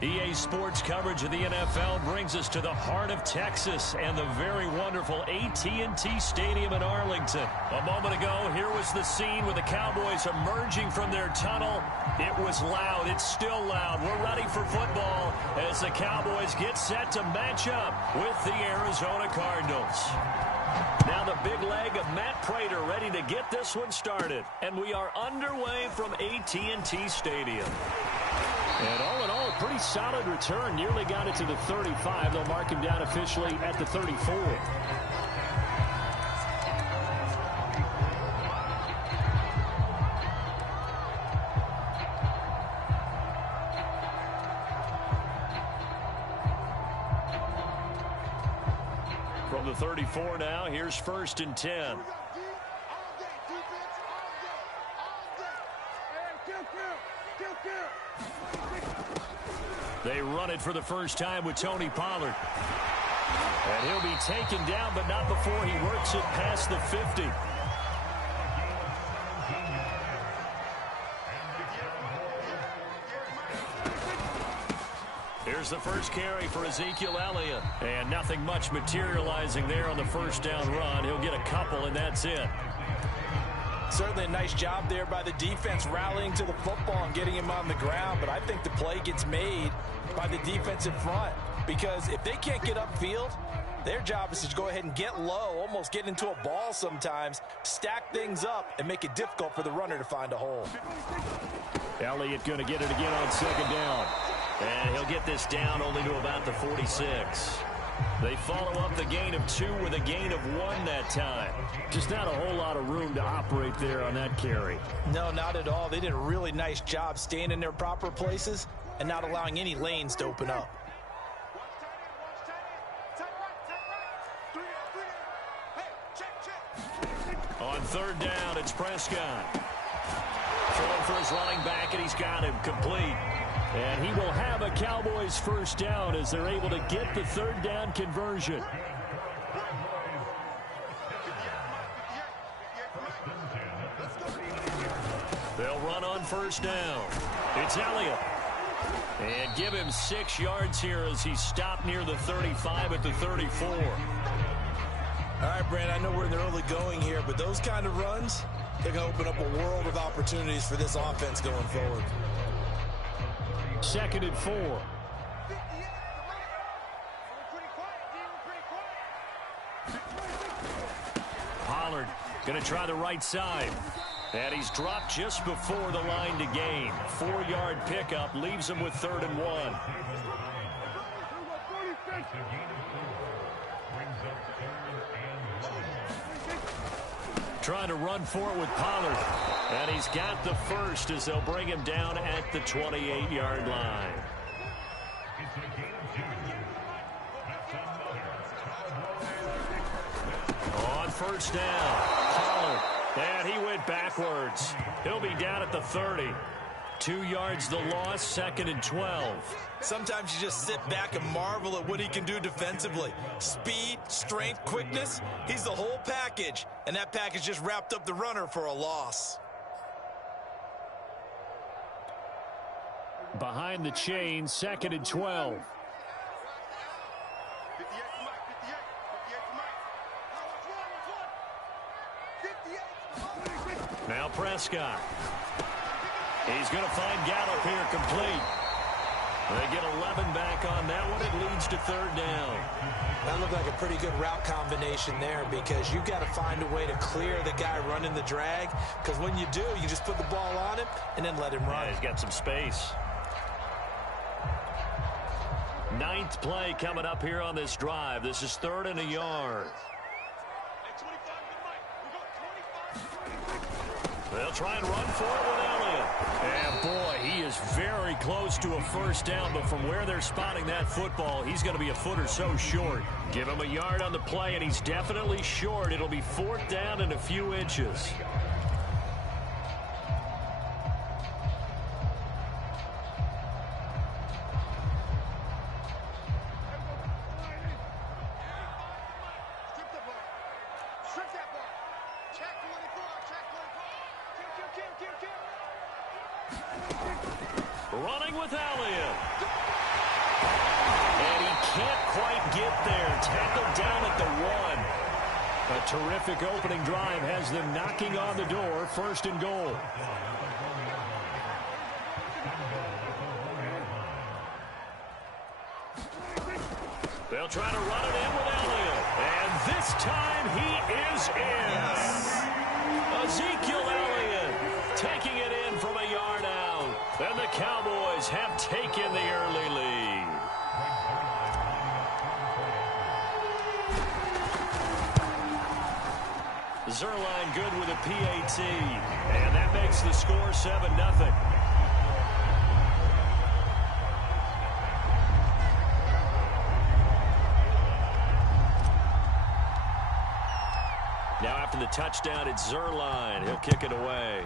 EA Sports coverage of the NFL brings us to the heart of Texas and the very wonderful AT&T Stadium in Arlington. A moment ago, here was the scene with the Cowboys emerging from their tunnel. It was loud. It's still loud. We're ready for football as the Cowboys get set to match up with the Arizona Cardinals. Now the big leg of Matt Prater ready to get this one started. And we are underway from AT&T Stadium. And all in all, pretty solid return. Nearly got it to the 35. They'll mark him down officially at the 34. From the 34 now, here's 1st and 10. They run it for the first time with Tony Pollard. And he'll be taken down, but not before he works it past the 50. Here's the first carry for Ezekiel Elliott. And nothing much materializing there on the first down run. He'll get a couple, and that's it. Certainly a nice job there by the defense rallying to the football and getting him on the ground. But I think the play gets made by the defensive front, because if they can't get upfield, their job is to go ahead and get low, almost get into a ball sometimes, stack things up, and make it difficult for the runner to find a hole. Elliott going to get it again on 2nd down. And he'll get this down only to about the 46. They follow up the gain of 2 with a gain of 1 that time. Just not a whole lot of room to operate there on that carry. No, not at all. They did a really nice job staying in their proper places and not allowing any lanes to open up. On 3rd down, it's Prescott. Throwing for his running back, and he's got him complete. And he will have a Cowboys first down as they're able to get the 3rd down conversion. They'll run on 1st down. It's Elliott. And give him 6 yards here as he stopped near the 35 at the 34. All right, Brand, I know we're in the early going here, but those kind of runs, they're going to open up a world of opportunities for this offense going forward. 2nd and 4. Pollard going to try the right side. And he's dropped just before the line to gain. 4-yard pickup leaves him with 3rd and 1. Trying to run for it with Pollard. And he's got the first as they'll bring him down at the 28-yard line. On 1st down, Pollard. And he went backwards. He'll be down at the 30. 2 yards the loss, 2nd and 12. Sometimes you just sit back and marvel at what he can do defensively. Speed, strength, quickness, he's the whole package. And that package just wrapped up the runner for a loss. Behind the chain, 2nd and 12. Now Prescott. He's going to find Gallup here complete. They get 11 back on that one. It leads to 3rd down. That looked like a pretty good route combination there, because you've got to find a way to clear the guy running the drag, because when you do, you just put the ball on him and then let him run. Yeah, he's got some space. 9th play coming up here on this drive. This is 3rd and a yard. They'll try and run for it with Elliott. And boy, he is very close to a first down, but from where they're spotting that football, he's going to be a foot or so short. Give him a yard on the play, and he's definitely short. It'll be 4th down and a few inches. Running with Elliott. A terrific opening drive has them knocking on the door, 1st and goal. They'll try to run it in with Elliott. And this time he is in. Ezekiel Elliott taking it in from a yard out. And the Cowboys have taken the early lead. Zerline good with a PAT. And that makes the score 7-0. Now after the touchdown, it's Zerline. He'll kick it away.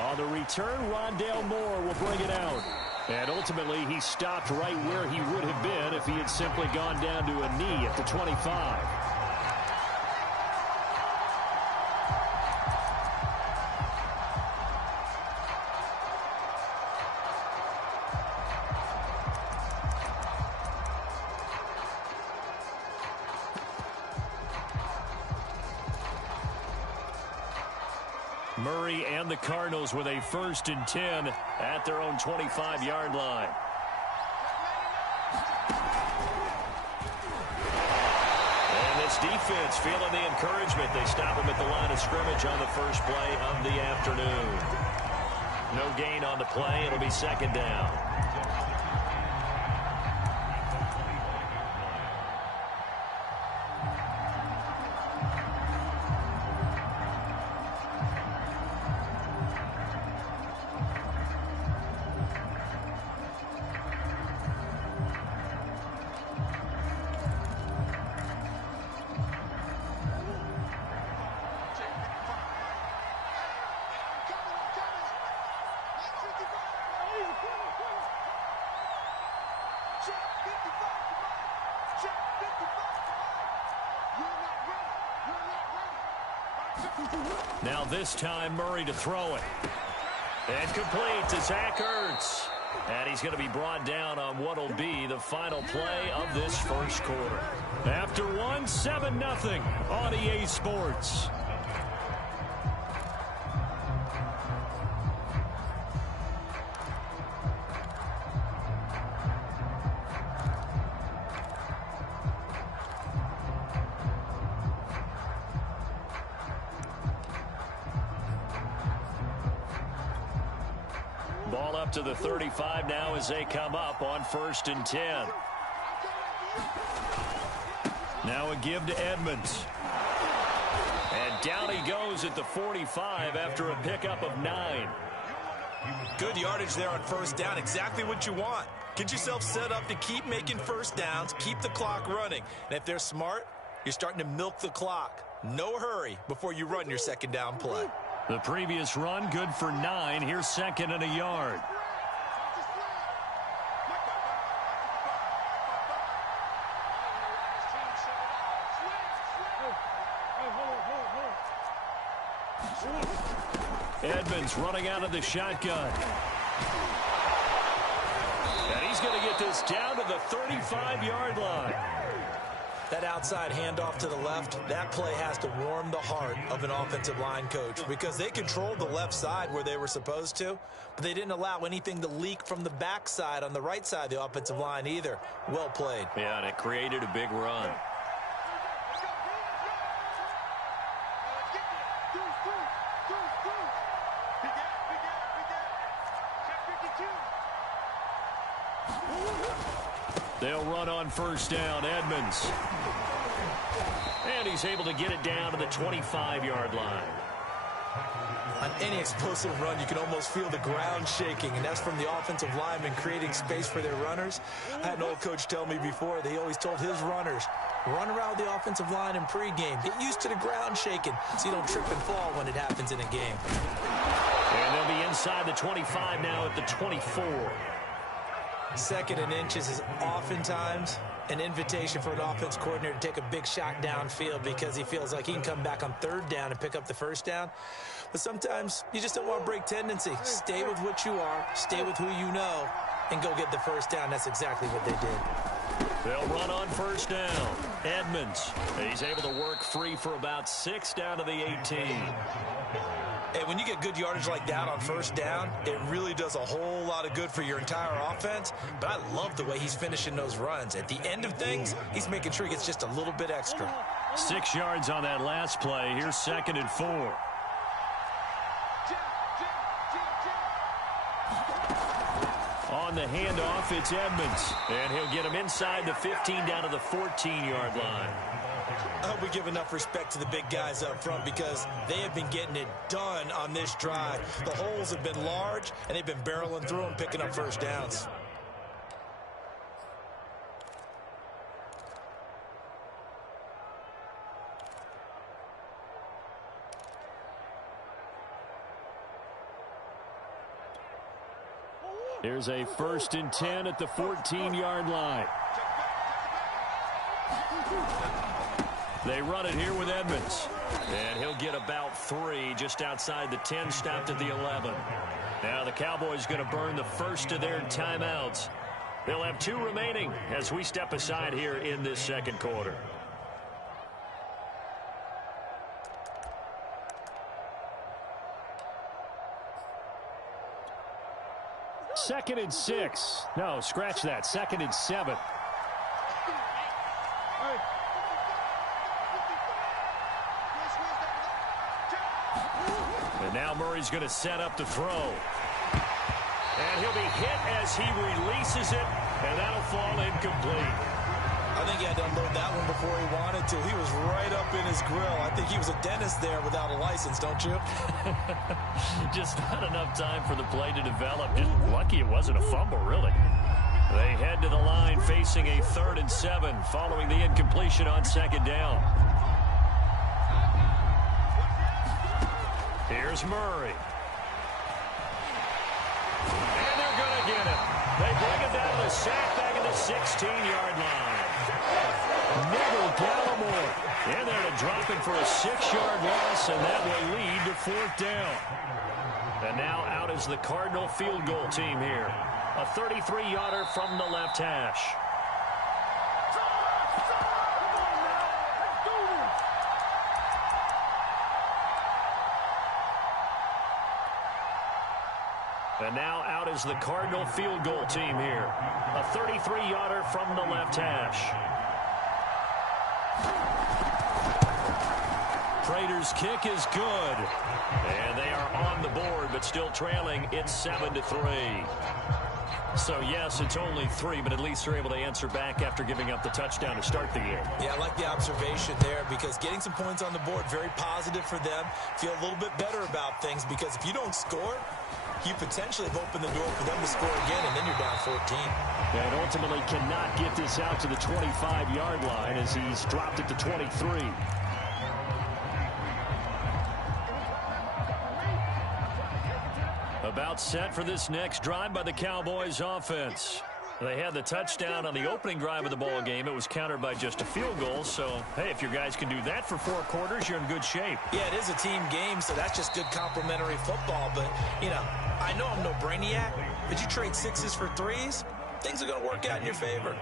On the return, Rondale Moore will bring it out. And ultimately, he stopped right where he would have been if he had simply gone down to a knee at the 25. Murray and the Cardinals with a 1st and 10 at their own 25-yard line. And this defense feeling the encouragement. They stop him at the line of scrimmage on the first play of the afternoon. No gain on the play. It'll be 2nd down. Now this time Murray to throw it. And complete to Zach Ertz. And he's going to be brought down on what will be the final play of this first quarter. After 7-0 on EA Sports. Ball up to the 35 now as they come up on 1st and 10. Now a give to Edmonds. And down he goes at the 45 after a pickup of 9. Good yardage there on 1st down. Exactly what you want. Get yourself set up to keep making 1st downs, keep the clock running. And if they're smart, you're starting to milk the clock. No hurry before you run your 2nd down play. The previous run good for 9. Here's 2nd and a yard. Edmonds running out of the shotgun. And he's going to get this down to the 35-yard line. That outside handoff to the left, that play has to warm the heart of an offensive line coach because they controlled the left side where they were supposed to, but they didn't allow anything to leak from the backside on the right side of the offensive line either. Well played. Yeah, and it created a big run. They'll run on 1st down. Edmonds. And he's able to get it down to the 25-yard line. On any explosive run, you can almost feel the ground shaking, and that's from the offensive linemen creating space for their runners. I had an old coach tell me before that he always told his runners, run around the offensive line in pregame. Get used to the ground shaking so you don't trip and fall when it happens in a game. And they'll be inside the 25 now at the 24. 2nd and inches is oftentimes an invitation for an offense coordinator to take a big shot downfield because he feels like he can come back on 3rd down and pick up the 1st down. But sometimes you just don't want to break tendency. Stay with what you are, stay with who you know, and go get the 1st down. That's exactly what they did. They'll run on first down. Edmonds. He's able to work free for about 6 down to the 18. Hey, when you get good yardage like that on first down, it really does a whole lot of good for your entire offense. But I love the way he's finishing those runs. At the end of things, he's making sure he gets just a little bit extra. 6 yards on that last play. Here's 2nd and 4. On the handoff, it's Edmonds. And he'll get him inside the 15 down to the 14-yard line. I hope we give enough respect to the big guys up front because they have been getting it done on this drive. The holes have been large, and they've been barreling through and picking up first downs. Here's a 1st and 10 at the 14-yard line. They run it here with Edmonds. And he'll get about 3 just outside the 10, stopped at the 11. Now the Cowboys going to burn the first of their timeouts. They'll have 2 remaining as we step aside here in this second quarter. Second and 6. No, scratch that. 2nd and 7. And now Murray's going to set up to throw. And he'll be hit as he releases it, and that'll fall incomplete. I think he had to unload that one before he wanted to. He was right up in his grill. I think he was a dentist there without a license, don't you? Just not enough time for the play to develop. Just lucky it wasn't a fumble, really. They head to the line facing a 3rd and 7 following the incompletion on 2nd down. Here's Murray. And they're going to get him. They bring him down to the sack back at the 16-yard line. Neville Gallimore in there to drop it for a 6-yard loss, and that will lead to 4th down. And now out is the Cardinal field goal team here. A 33-yarder from the left hash. And now out is the Cardinal field goal team here. A 33-yarder from the left hash. Prater's kick is good. And they are on the board, but still trailing. It's 7-3. So, yes, it's only 3, but at least they're able to answer back after giving up the touchdown to start the game. Yeah, I like the observation there because getting some points on the board, very positive for them. Feel a little bit better about things because if you don't score, you potentially have opened the door for them to score again, and then you're down 14. And ultimately cannot get this out to the 25-yard line as he's dropped it to 23. About set for this next drive by the Cowboys offense. They had the touchdown on the opening drive of the ball game. It was countered by just a field goal. So, hey, if your guys can do that for 4 quarters, you're in good shape. Yeah, it is a team game, so that's just good complimentary football. But, you know, I know I'm no brainiac, but you trade 6s for 3s, things are going to work out in your favor.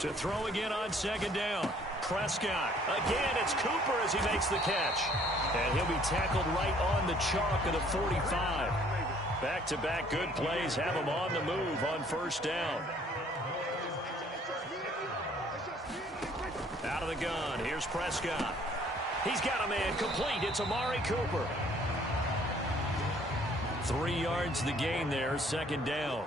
To throw again on 2nd down. Prescott. Again, it's Cooper as he makes the catch. And he'll be tackled right on the chalk of the 45. Back-to-back good plays have him on the move on 1st down. Out of the gun. Here's Prescott. He's got a man complete. It's Amari Cooper. 3 yards the gain there. 2nd down.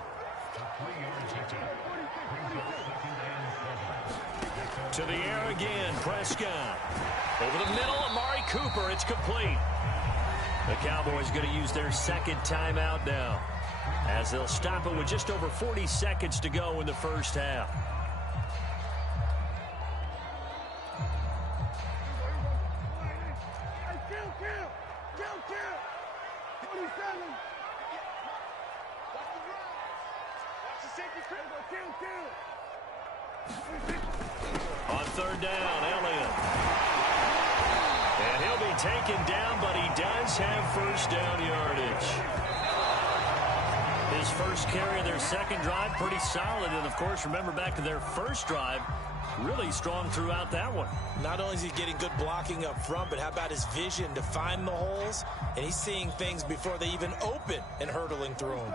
To the air again, Prescott. Over the middle, Amari Cooper. It's complete. The Cowboys going to use their 2nd timeout now, as they'll stop it with just over 40 seconds to go in the 1st half. On 3rd down, Elliott. And he'll be taken down, but he does have 1st down yardage. His first carry of their second drive, pretty solid. And, of course, remember back to their first drive, really strong throughout that one. Not only is he getting good blocking up front, but how about his vision to find the holes? And he's seeing things before they even open and hurdling through them.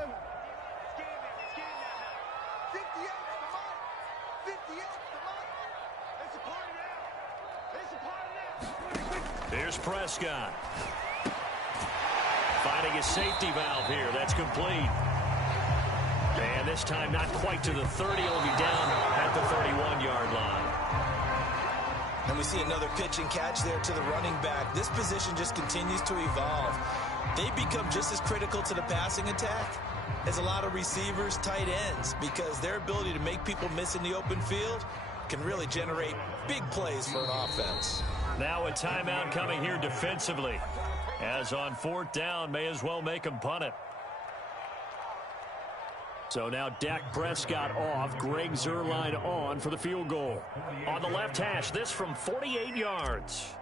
Here's Prescott. Finding his safety valve here. That's complete. And this time not quite to the 30. He'll be down at the 31-yard line. And we see another pitch and catch there to the running back. This position just continues to evolve. They become just as critical to the passing attack as a lot of receivers, tight ends, because their ability to make people miss in the open field can really generate big plays for an offense. Now a timeout coming here defensively. As on fourth down, may as well make him punt it. So now Dak Prescott off, Greg Zuerlein on for the field goal. On the left hash, this from 48 yards.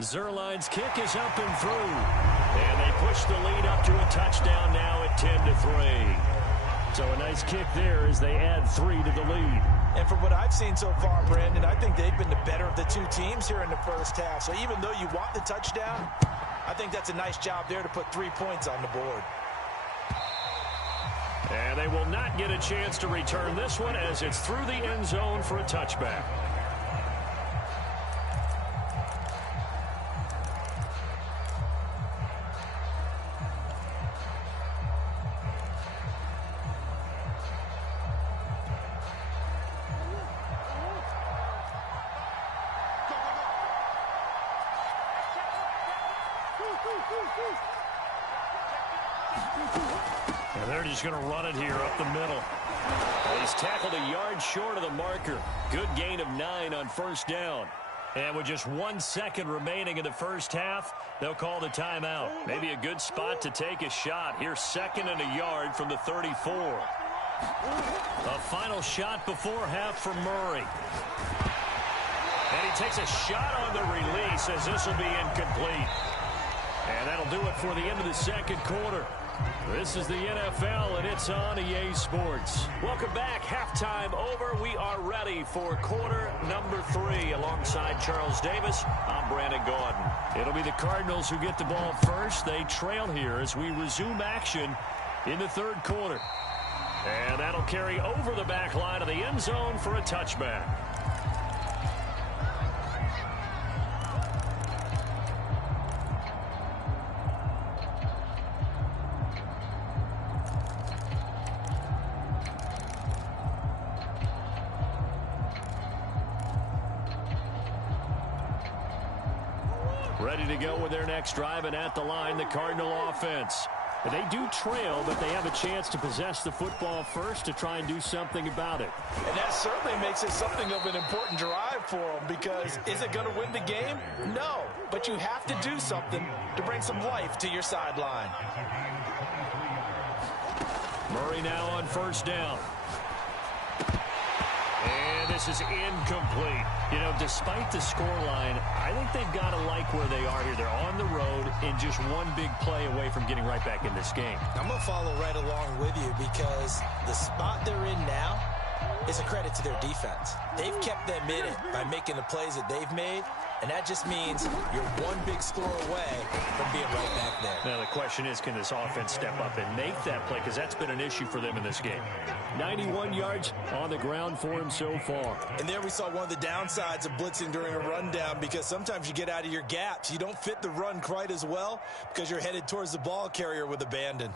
Zuerlein's kick is up and through. And they push the lead up to a touchdown now at 10-3. So a nice kick there as they add 3 to the lead. And from what I've seen so far, Brandon, I think they've been the better of the two teams here in the first half. So even though you want the touchdown, I think that's a nice job there to put 3 points on the board. And they will not get a chance to return this one as it's through the end zone for a touchback. And they're just going to run it here up the middle. Well, he's tackled a yard short of the marker. Good gain of 9 on first down. And with just 1 second remaining in the first half, they'll call the timeout. Maybe a good spot to take a shot. Here's 2nd and a yard from the 34. A final shot before half for Murray. And he takes a shot on the release as this will be incomplete. And that'll do it for the end of the second quarter. This is the NFL, and it's on EA Sports. Welcome back. Halftime over. We are ready for quarter number 3. Alongside Charles Davis, I'm Brandon Gordon. It'll be the Cardinals who get the ball first. They trail here as we resume action in the third quarter. And that'll carry over the back line of the end zone for a touchback. Ready to go with their next drive, and at the line, the Cardinal offense. They do trail, but they have a chance to possess the football first to try and do something about it. And that certainly makes it something of an important drive for them, because is it going to win the game? No, but you have to do something to bring some life to your sideline. Murray now on first down. And this is incomplete. You know, despite the scoreline, I think they've got to like where they are here. They're on the road and just one big play away from getting right back in this game. I'm going to follow right along with you, because the spot they're in now is a credit to their defense. They've kept them in it by making the plays that they've made, and that just means you're one big score away from being right back there. Now the question is, can this offense step up and make that play? Because that's been an issue for them in this game. 91 yards on the ground for him so far. And there we saw one of the downsides of blitzing during a rundown, because sometimes you get out of your gaps. You don't fit the run quite as well because you're headed towards the ball carrier with abandon.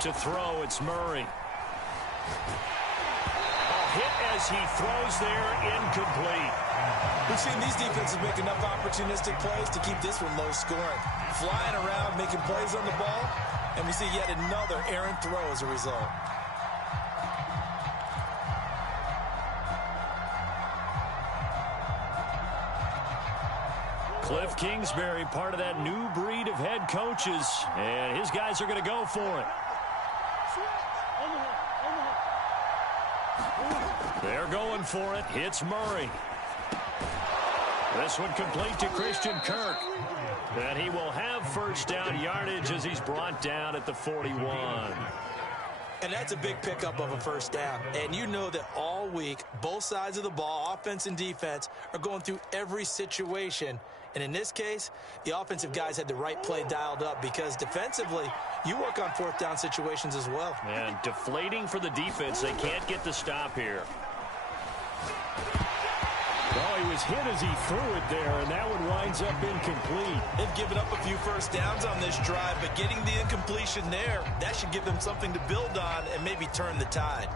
To throw, it's Murray. hit as he throws there, incomplete. We've seen these defenses make enough opportunistic plays to keep this one low scoring. Flying around, making plays on the ball, and we see yet another errant throw as a result. Cliff Kingsbury, part of that new breed of head coaches, and his guys are going to go for it. They're going for it. Hits Murray. This one complete to Christian Kirk. And he will have first down yardage as he's brought down at the 41. And that's a big pickup of a first down. And you know that all week, both sides of the ball, offense and defense, are going through every situation. And in this case, the offensive guys had the right play dialed up because defensively, you work on fourth down situations as well. And deflating for the defense. They can't get the stop here. Oh, he was hit as he threw it there, and that one winds up incomplete. They've given up a few first downs on this drive, but getting the incompletion there, that should give them something to build on and maybe turn the tide.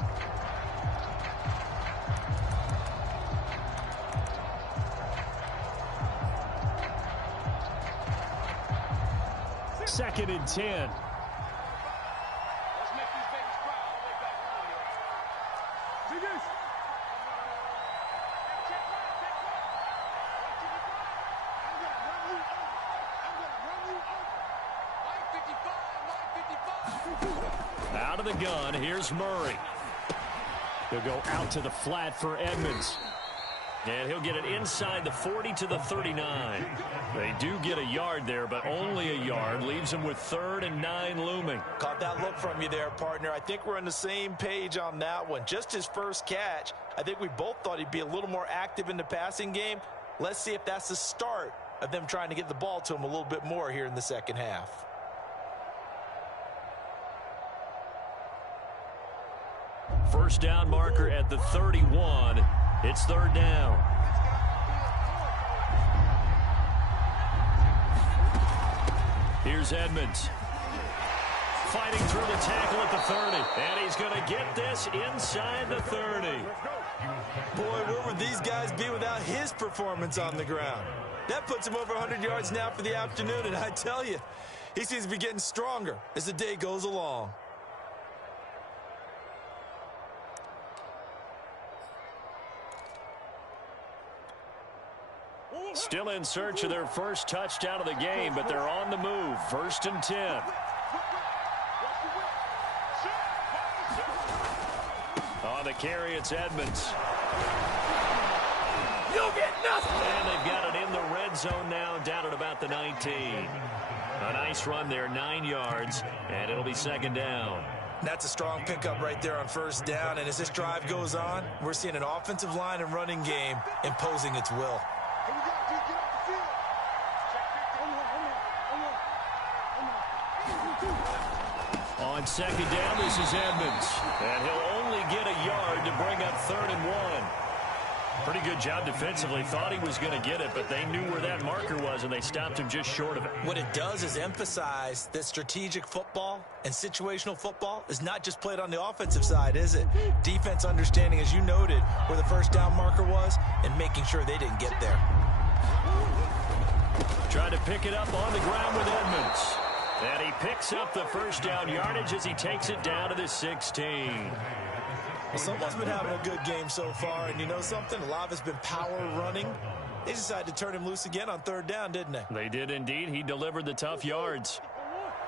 Second and 10. Out of the gun, here's Murray. He'll go out to the flat for Edmonds. And he'll get it inside the 40 to the 39. They do get a yard there, but only a yard. Leaves them with 3rd and 9 looming. Caught that look from you there, partner. I think we're on the same page on that one. Just his first catch. I think we both thought he'd be a little more active in the passing game. Let's see if that's the start of them trying to get the ball to him a little bit more here in the second half. First down marker at the 31. It's 3rd down. Here's Edmonds. Fighting through the tackle at the 30. And he's going to get this inside the 30. Boy, where would these guys be without his performance on the ground? That puts him over 100 yards now for the afternoon, and I tell you, he seems to be getting stronger as the day goes along. Still in search of their first touchdown of the game, but they're on the move. 1st and 10. On the carry, it's Edmonds. You'll get nothing. And they've got it in the red zone now, down at about the 19. A nice run there, 9 yards, and it'll be 2nd down. That's a strong pickup right there on first down, and as this drive goes on, we're seeing an offensive line and running game imposing its will. On 2nd down, this is Edmonds. And he'll only get a yard to bring up 3rd and 1. Pretty good job defensively. Thought he was going to get it, but they knew where that marker was, and they stopped him just short of it. What it does is emphasize that strategic football and situational football is not just played on the offensive side, is it? Defense understanding, as you noted, where the first down marker was and making sure they didn't get there. Trying to pick it up on the ground with Edmonds. And he picks up the first down yardage as he takes it down to the 16. Well, someone's been having a good game so far, and you know something? A lot of it's been power running. They decided to turn him loose again on 3rd down, didn't they? They did indeed. He delivered the tough yards.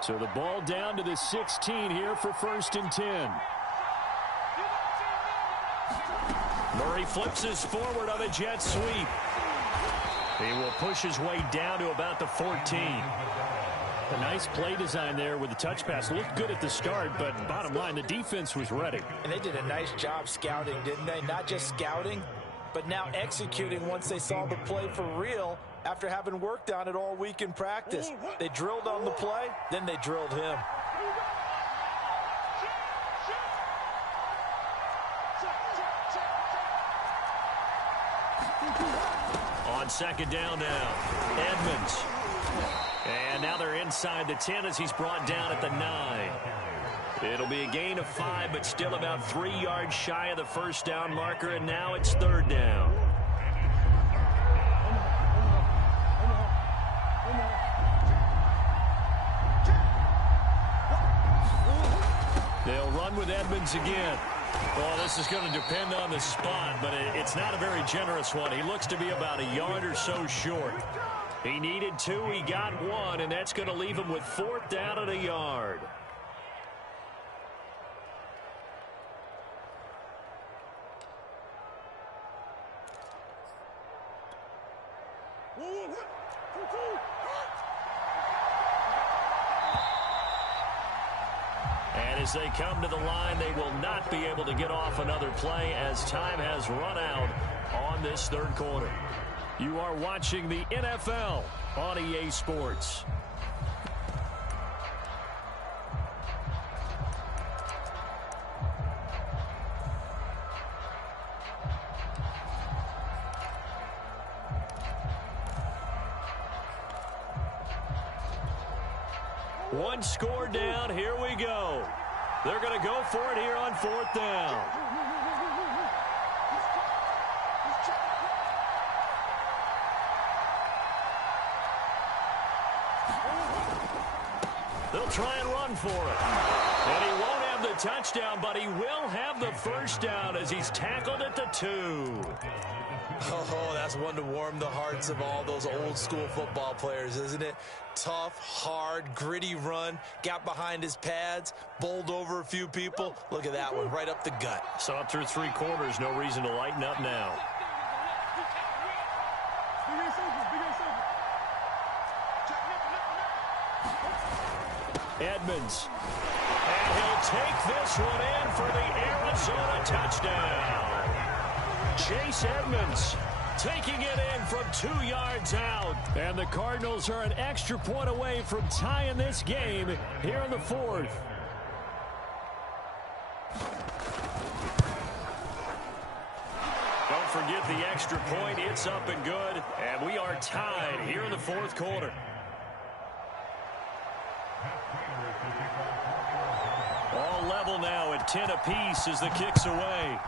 So the ball down to the 16 here for 1st and 10. Murray flips his forward on a jet sweep. He will push his way down to about the 14. A nice play design there with the touch pass. Looked good at the start, but bottom line, the defense was ready. And they did a nice job scouting, didn't they? Not just scouting, but now executing once they saw the play for real after having worked on it all week in practice. They drilled on the play, then they drilled him. On 2nd down now, Edmonds. And now they're inside the 10 as he's brought down at the 9. It'll be a gain of 5, but still about 3 yards shy of the first down marker, and now it's 3rd down. They'll run with Edmonds again. Well, this is going to depend on the spot, but it's not a very generous one. He looks to be about a yard or so short. He needed 2, he got 1, and that's going to leave him with 4th down and a yard. And as they come to the line, they will not be able to get off another play as time has run out on this 3rd quarter. You are watching the NFL on EA Sports. One score down. Here we go. They're going to go for it here on 4th down. They'll try and run for it. And he won't have the touchdown, but he will have the 1st down as he's tackled at the 2. Oh, that's one to warm the hearts of all those old school football players, isn't it? Tough, hard, gritty run. Got behind his pads, bowled over a few people. Look at that one, right up the gut. Saw it through 3 quarters. No reason to lighten up now. Edmonds. And he'll take this one in for the Arizona touchdown. Chase Edmonds taking it in from 2 yards out. And the Cardinals are an extra point away from tying this game here in the 4th. Don't forget the extra point. It's up and good. And we are tied here in the 4th quarter. All level now at 10 apiece as the kick's away.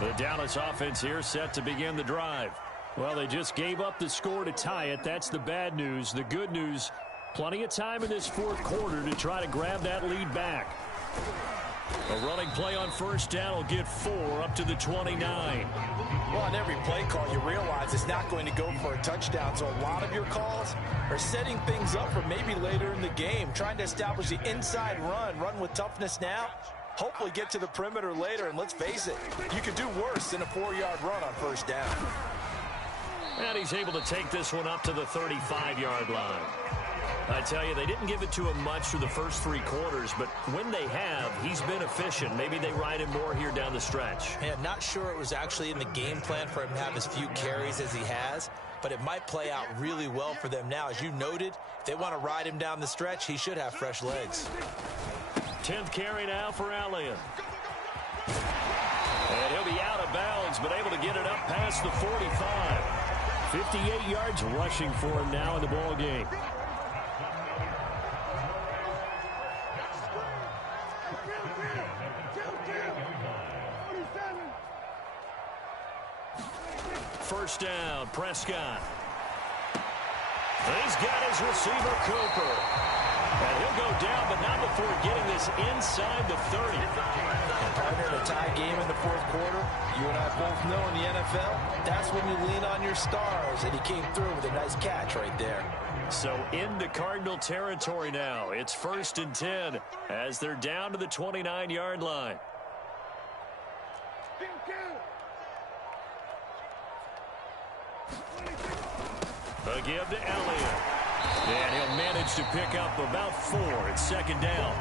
The Dallas offense here set to begin the drive. Well, they just gave up the score to tie it. That's the bad news. The good news, plenty of time in this 4th quarter to try to grab that lead back. A running play on 1st down will get 4 up to the 29. Well, on every play call, you realize it's not going to go for a touchdown. So a lot of your calls are setting things up for maybe later in the game, trying to establish the inside run with toughness now. Hopefully get to the perimeter later, and let's face it, you could do worse than a 4-yard run on 1st down. And he's able to take this one up to the 35-yard line. I tell you, they didn't give it to him much through the first 3 quarters, but when they have, he's been efficient. Maybe they ride him more here down the stretch. Yeah, not sure it was actually in the game plan for him to have as few carries as he has, but it might play out really well for them now. As you noted, if they want to ride him down the stretch, he should have fresh legs. 10th carry now for Allen. And he'll be out of bounds, but able to get it up past the 45. 58 yards rushing for him now in the ball game. First down, Prescott. He's got his receiver, Cooper. And he'll go down, but not before getting this inside the 30. Partner, in a tie game in the 4th quarter, you and I both know in the NFL, that's when you lean on your stars, and he came through with a nice catch right there. So into Cardinal territory now. It's 1st and 10 as they're down to the 29-yard line. A give to Elliott. And he'll manage to pick up about 4 at 2nd down.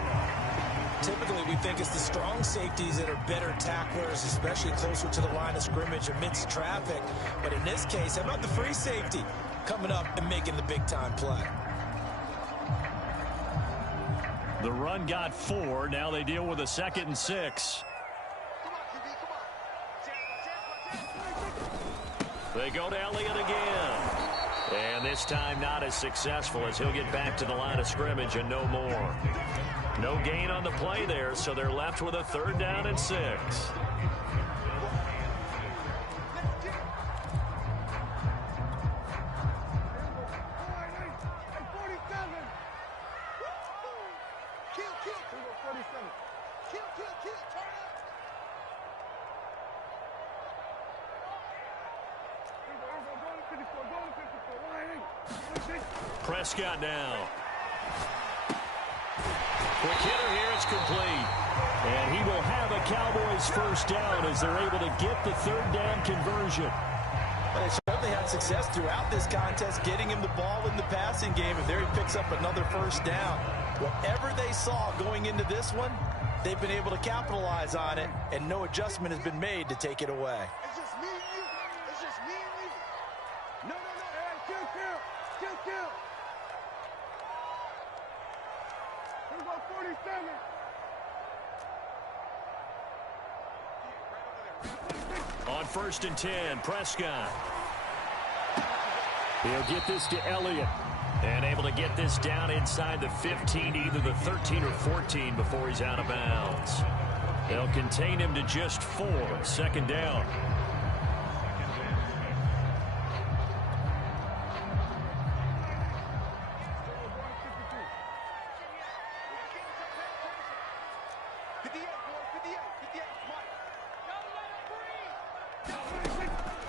Typically, we think it's the strong safeties that are better tacklers, especially closer to the line of scrimmage amidst traffic. But in this case, how about the free safety coming up and making the big-time play? The run got 4. Now they deal with a 2nd and 6. They go to Elliott again. And this time not as successful, as he'll get back to the line of scrimmage and no more. No gain on the play there, so they're left with a 3rd down and 6. Prescott now. Quick hitter here, it's complete. And he will have a Cowboys 1st down as they're able to get the 3rd down conversion. They certainly had success throughout this contest, getting him the ball in the passing game, and there he picks up another 1st down. Whatever they saw going into this one, they've been able to capitalize on it, and no adjustment has been made to take it away. It's just me and you. It's just me and you. No. Hey, kill. Here go 47. On 1st and 10, Prescott. He'll get this to Elliott. And able to get this down inside the 15, either the 13 or 14 before he's out of bounds. They'll contain him to just 4, 2nd down.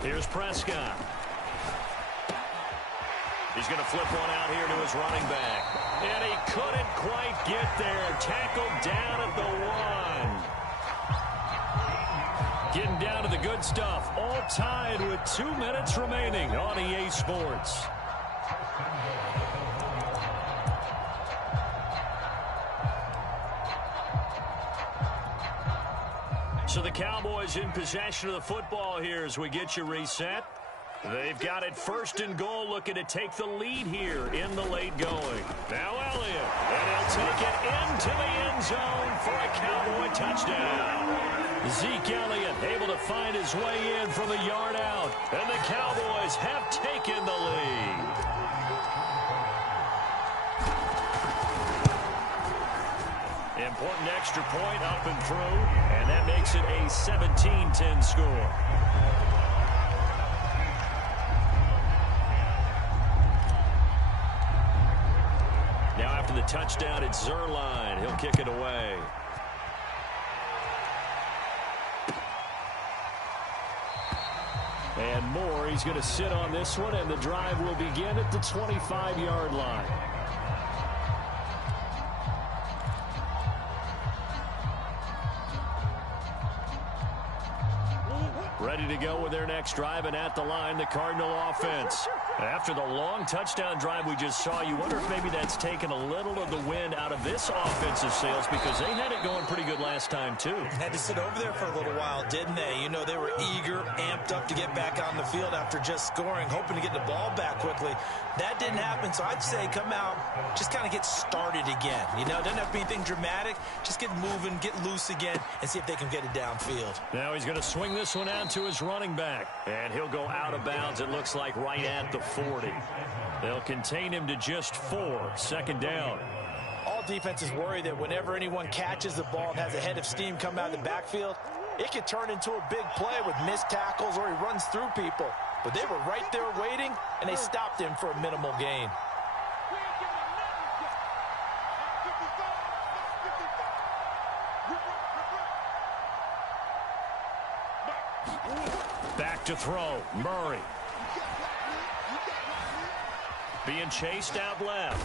Here's Prescott. He's going to flip one out here to his running back. And he couldn't quite get there. Tackled down at the 1. Getting down to the good stuff. All tied with 2 minutes remaining on EA Sports. So the Cowboys in possession of the football here as we get you reset. They've got it 1st and goal, looking to take the lead here in the late going. Now Elliott, and he'll take it into the end zone for a Cowboy touchdown. Zeke Elliott able to find his way in from a yard out, and the Cowboys have taken the lead. Important extra point up and through, and that makes it a 17-10 score. Now after the touchdown, it's Zerline. He'll kick it away. And Moore, he's going to sit on this one, and the drive will begin at the 25-yard line. Ready to go with their next drive, and at the line, the Cardinal offense. After the long touchdown drive we just saw, you wonder if maybe that's taken a little of the wind out of this offensive sails, because they had it going pretty good last time, too. Had to sit over there for a little while, didn't they? You know, they were eager, amped up to get back on the field after just scoring, hoping to get the ball back quickly. That didn't happen, so I'd say come out, just kind of get started again. You know, it doesn't have to be anything dramatic. Just get moving, get loose again, and see if they can get it downfield. Now he's going to swing this one out to his running back, and he'll go out of bounds, it looks like, right at the 40. They'll contain him to just 4, 2nd down. All defenses worry that whenever anyone catches the ball and has a head of steam come out of the backfield, it could turn into a big play with missed tackles or he runs through people. But they were right there waiting, and they stopped him for a minimal gain. Back to throw. Murray. Being chased out left.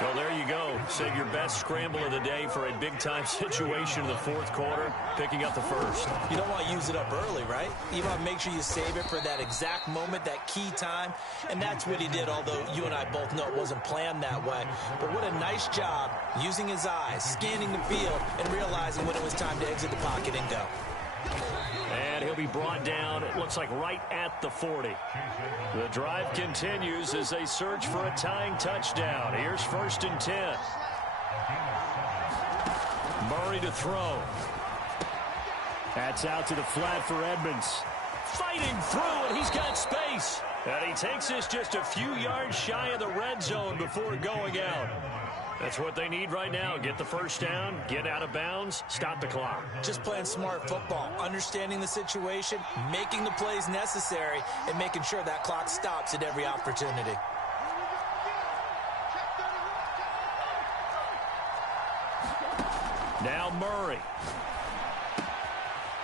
Well, there you go. Save your best scramble of the day for a big-time situation in the 4th quarter, picking up the 1st. You don't want to use it up early, right? You want to make sure you save it for that exact moment, that key time, and that's what he did, although you and I both know it wasn't planned that way. But what a nice job using his eyes, scanning the field, and realizing when it was time to exit the pocket and go. And he'll be brought down, it looks like, right at the 40. The drive continues as they search for a tying touchdown. Here's 1st and 10. Murray to throw. That's out to the flat for Edmonds. Fighting through, and he's got space. And he takes this just a few yards shy of the red zone before going out. That's what they need right now. Get the first down, get out of bounds, stop the clock. Just playing smart football, understanding the situation, making the plays necessary, and making sure that clock stops at every opportunity. Now Murray.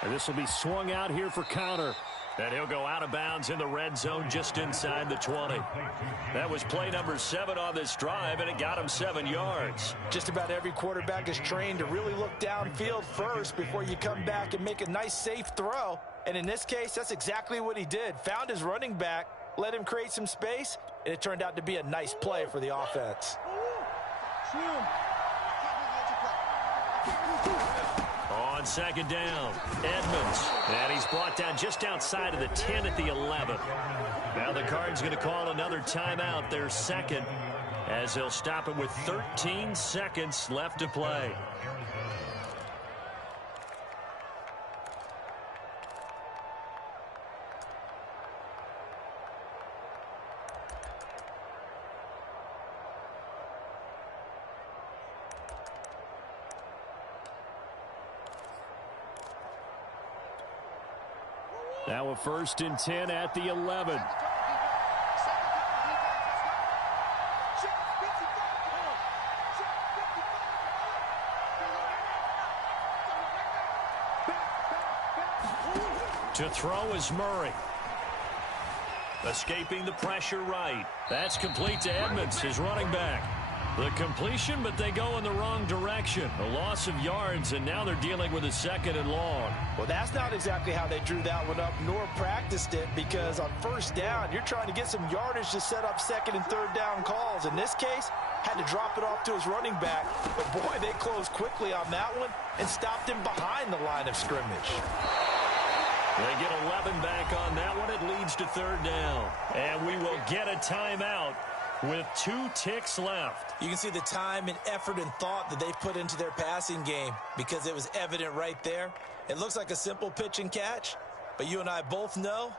And this will be swung out here for counter. And he'll go out of bounds in the red zone just inside the 20. That was play number 7 on this drive, and it got him 7 yards. Just about every quarterback is trained to really look downfield first before you come back and make a nice, safe throw. And in this case, that's exactly what he did. Found his running back, let him create some space, and it turned out to be a nice play for the offense. On second down, Edmonds. And he's brought down just outside of the 10 at the 11. Now the Cards going to call another timeout, their second, as they'll stop it with 13 seconds left to play. Now a 1st and 10 at the 11. To throw is Murray. Escaping the pressure right. That's complete to Edmonds, his running back. The completion, but they go in the wrong direction. A loss of yards, and now they're dealing with a 2nd and long. Well, that's not exactly how they drew that one up, nor practiced it, because on 1st down, you're trying to get some yardage to set up 2nd and 3rd down calls. In this case, had to drop it off to his running back. But, boy, they closed quickly on that one and stopped him behind the line of scrimmage. They get 11 back on that one. It leads to 3rd down. And we will get a timeout with 2 ticks left. You can see the time and effort and thought that they put into their passing game because it was evident right there. It looks like a simple pitch and catch, but you and I both know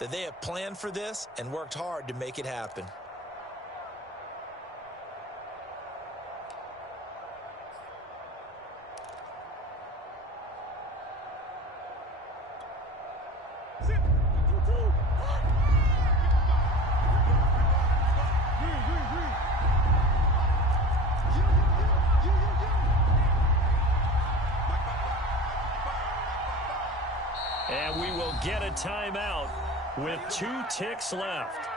that they have planned for this and worked hard to make it happen. And we will get a timeout with 2 ticks left.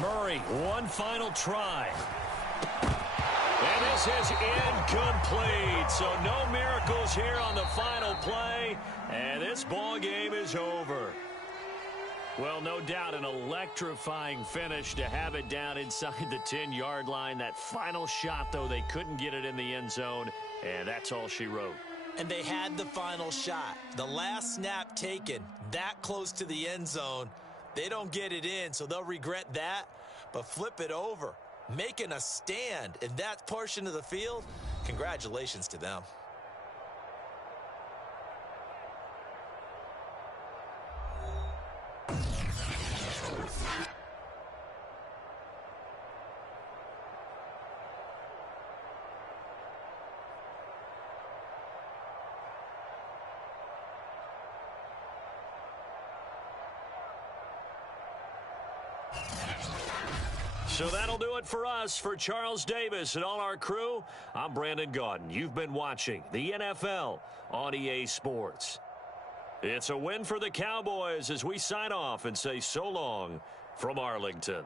Murray, one final try. And this is incomplete. So no miracles here on the final play. And this ball game is over. Well, no doubt an electrifying finish to have it down inside the 10-yard line. That final shot, though, they couldn't get it in the end zone. And that's all she wrote. And they had the final shot. The last snap taken that close to the end zone. They don't get it in, so they'll regret that. But flip it over, making a stand in that portion of the field, congratulations to them. So that'll do it for us. For Charles Davis and all our crew, I'm Brandon Gaudin. You've been watching the NFL on EA Sports. It's a win for the Cowboys as we sign off and say so long from Arlington.